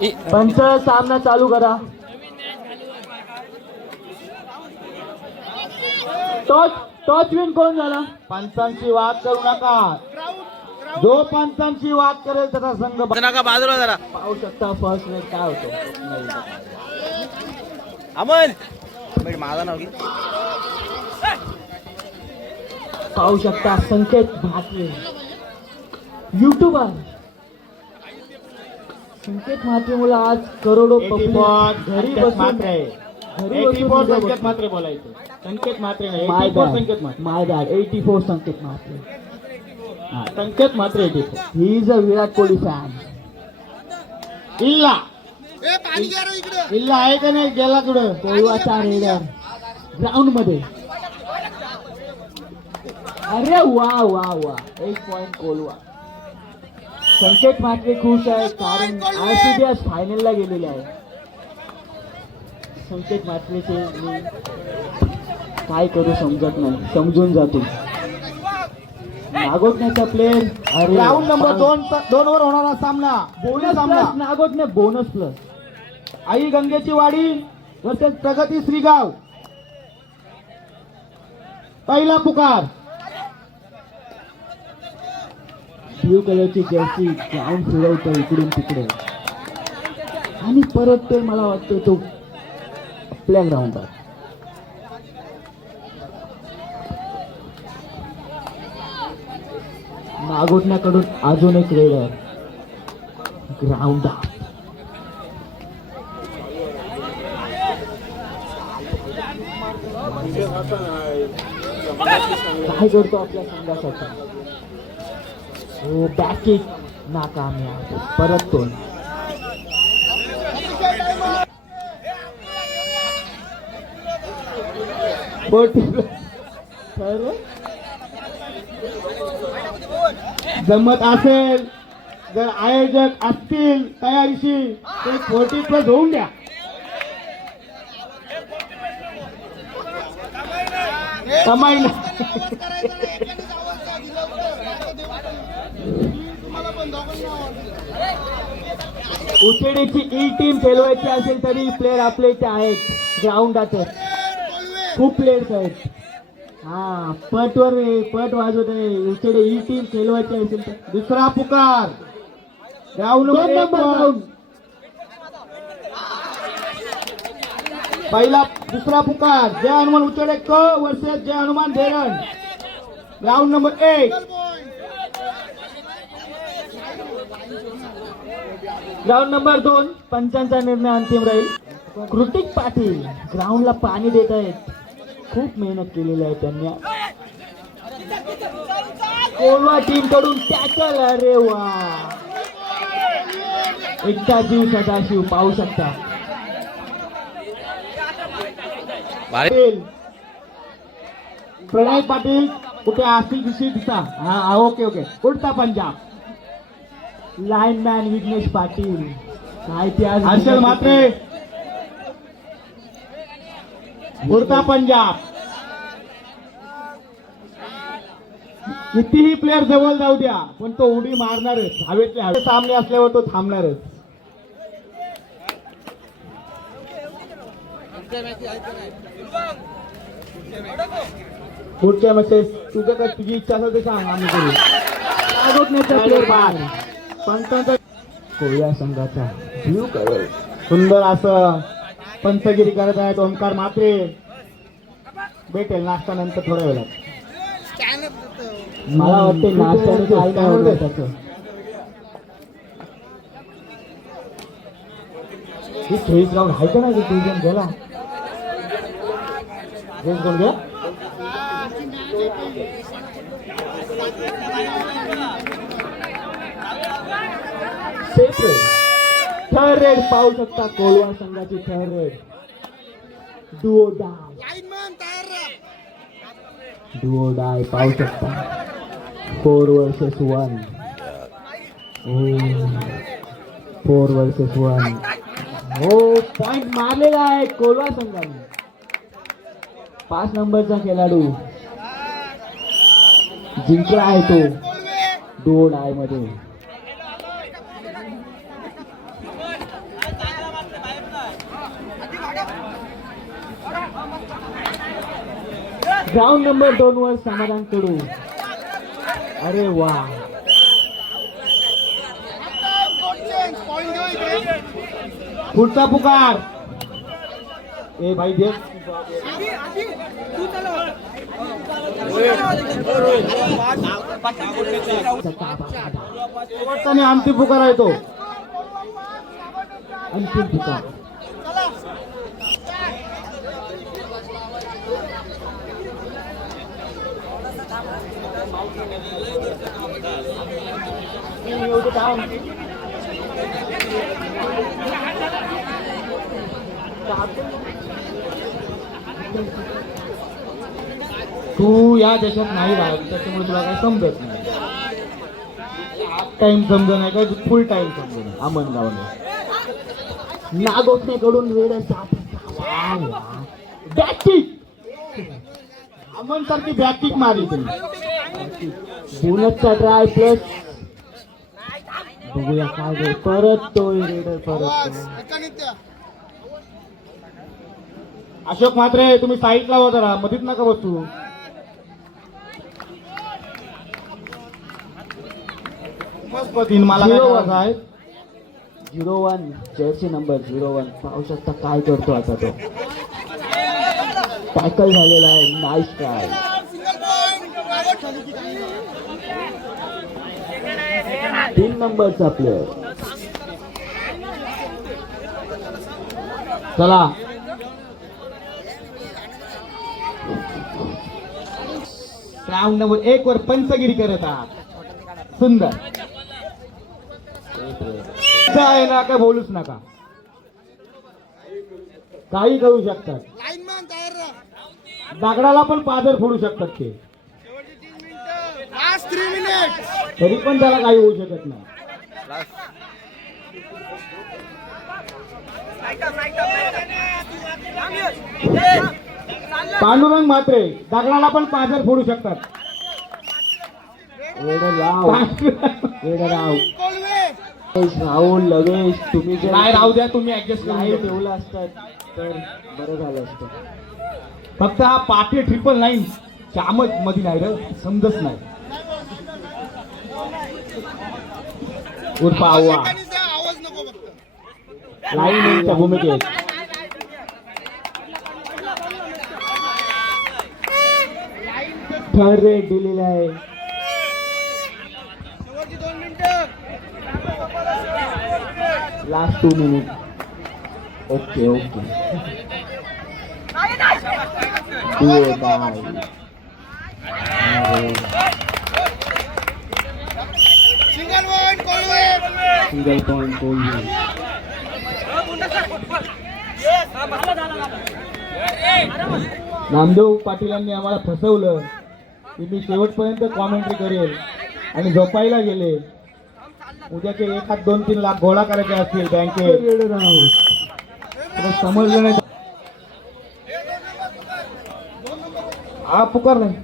पंच सामना चालू करा. टॉच विन कोण झाला? पंचांची वाद करू नका. जो पंचांची वाद करेल त्याचा संघ नका बाजूला जरा. पाहू शकता फर्स्ट लेग काय होतो. अमन माझा नाव घे. पाहू शकता संकेत म्हात्रे युट्यूबर. संकेत म्हात्रे मुळे आज करोडो पब्लिक घरी बसून संकेत मात्रे बोलायचं. संकेत मात्रे नाही, 84 Sanket Mhatre. My bad 84 Sanket Mhatre. Sanket Mhatre 84. He is a Virat Kohli fan. इल्ला इल्ला आहे का नाही? गेला कुठं? कोलवाचा रेडर ग्राउंड मध्ये. अरे वा वा वा 1 पॉइंट कोलवा. संकेत म्हात्रे खुश आहे कारण RCB आज फायनलला गेलेले आहे. संकेत म्हात्रेचे मी काय करू समजत नाही, समजून जातो. नागोटण्याचा प्लेअर. अरे राऊंड नंबर 2 वर होणारा सामना. Bonus plus Nagotane bonus plus. आई गंगेची वाडी वर्सेस प्रगती श्रीगाव. पहिला पुकार. ब्ल्यू कलरची जर्सी ग्राउंड फिरवतो इकडून तिकडे आणि परत ते मला वाटतं तो प्ले ग्राउंड. नागोटण्याकडून अजून एक रेडर ग्राउंड. काय करतो आपल्या संघासाठी. हो बॅकिक नाकामयाब. परत तो जमत असेल, जर आयोजक असतील तयारीशी तर 40+ होऊन द्या. कमाई उचेडीची ई टीम खेळवायची असेल तरी प्लेअर आपले इथे आहेत ग्राउंडात. खूप प्लेयर्स आहेत. हा पट वाजवत आहे. उचेडे ई टीम खेळवायची असेल तर दुसरा पुकार. Ground number 1. पहिला दुसरा पुकार. जय हनुमान उचेडे क versus Jai Hanuman Dheran. Ground number 1. Ground number 2 पंचांचा निर्णय अंतिम राहील. कृतिक पाटील ग्राउंडला पाणी देत आहेत. खूप मेहनत केलेली आहे त्यांनी. कोलवा टीम कडून टॅकल. अरे वा एकदा जीव सदाशिव. पाहू शकता प्रणय पाटील कुठे असतील दिसा. हा okay okay. Udta Punjab. Lineman Vighnesh Patil. काय ते आज हर्षल म्हात्रे. उडता पंजाब. कितीही प्लेअर जवळ जाऊ द्या पण तो उडी मारणारच. हवेतले हवे सामने असल्यावर तो थांबणारच. पुढच्या मॅचेस तुझ्याकडे तुझी इच्छा असेल तर सांग, आम्ही करू. नागोटण्याचा प्लेअर बाद. पंचांचा कोळ्या संघाचा ब्ल्यू कलर. सुंदर असं पंचगिरी करत आहेत ओंकार म्हात्रे. भेटेल नाश्ता नंतर थोड्या वेळात. मला वाटते नाश्त्याने काय नाही होणार त्याचं. ही 23 राऊंड आहे का नाही? डिव्हिजन गेला. कोण घ्या. थर्ड रेड पाहू शकता. कोलवा संघाची थर्ड रेड. डुओ डाय पाहू शकता. 4 वर्सेस 1. 4 वर्सेस 1. हो पॉइंट मारलेला आहे कोलवा संघाने. 5 नंबरचा खेळाडू जिंकला आहे तो डुओ डाय मध्ये. ग्राउंड नंबर 2 वर समाधान कडू. अरे वा, पुढचा पुकार. ए भाई दे. आणि अंतिम पुकार आहे तो. अंतिम पुकार. तू या देशात नाही राहत त्याच्यामुळे तुला काही समजत नाही. हाफ टाइम समजत नाही का फुल टाइम समजत नाही. अमन गावने नागोठणेकडून वेळ बॅककिक. अमन सारखी बॅककिक मारली तुम्ही. बोनसचा ट्राय प्लस. बघूया काय होईल. परत तो रेडर परत. अशोक म्हात्रे तुम्ही साईडला हो जरा, मधीत नका बसू. मला काय करायचं आहे. 01 जर्सी नंबर 01 पाहू शकता काय करतो आता तो. टॅकल झालेला आहे. Nice try. 3 नंबरचा प्लेअर. चला राऊंड नंबर 1 वर पंचगिरी करत आहात. सुंदर आहे ना, काय बोलूच नका. काही करू शकतात. दगडाला पण पादर फोडू शकतात ते. तरी पण त्याला काही होऊ शकत नाही. पांडुरंग म्हात्रे दगडाला पण पादर फोडू शकतात. राहुल लवेश तुम्ही जर नाही राहू द्या, तुम्ही ऍडजस्ट नाही ठेवलं असतात तर बरं झालं असतं. फक्त हा पाठी 999 चामच मध्ये नाही रे, समजत नाही. उर्फा आव्हा लाईनच्या भूमिकेत. थर्ड रेट दिलेला आहे. Last 2 minute. Okay okay. Single point Namdev पाटीलांनी आम्हाला फसवलं की मी शेवटपर्यंत कॉमेंट्री करेल आणि झोपायला गेले. उद्याचे 1 2-3 लाख गोळा करायचे असतील बँकेत. तुला समजलं नाही. हा पुकार नाही.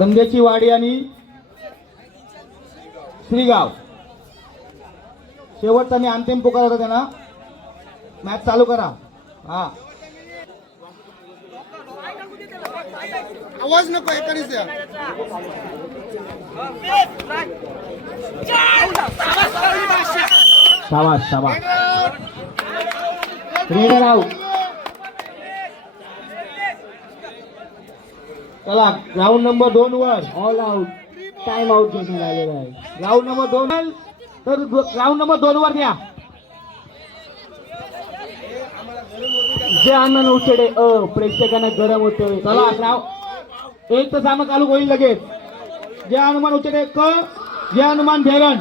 गंगेची वाडी आणि श्रीगाव शेवटचा आणि अंतिम पुकार होता त्यांना. मॅच चालू करा. हा आवाज नको एकानेच द्या. शाबास शाबास. Raider out. चला ground number 2 were all out. Time out घेऊन आलेला आहे. ग्राउंड नंबर 2 तर ग्राउंड नंबर 2 वर द्या. जे आनंद उचडे प्रेक्षकांना गरम होतोय. चला ग्राउंड 1 तर सामना चालू होईल लगेच. जे हनुमान उचेडे क, जे हनुमान धेरण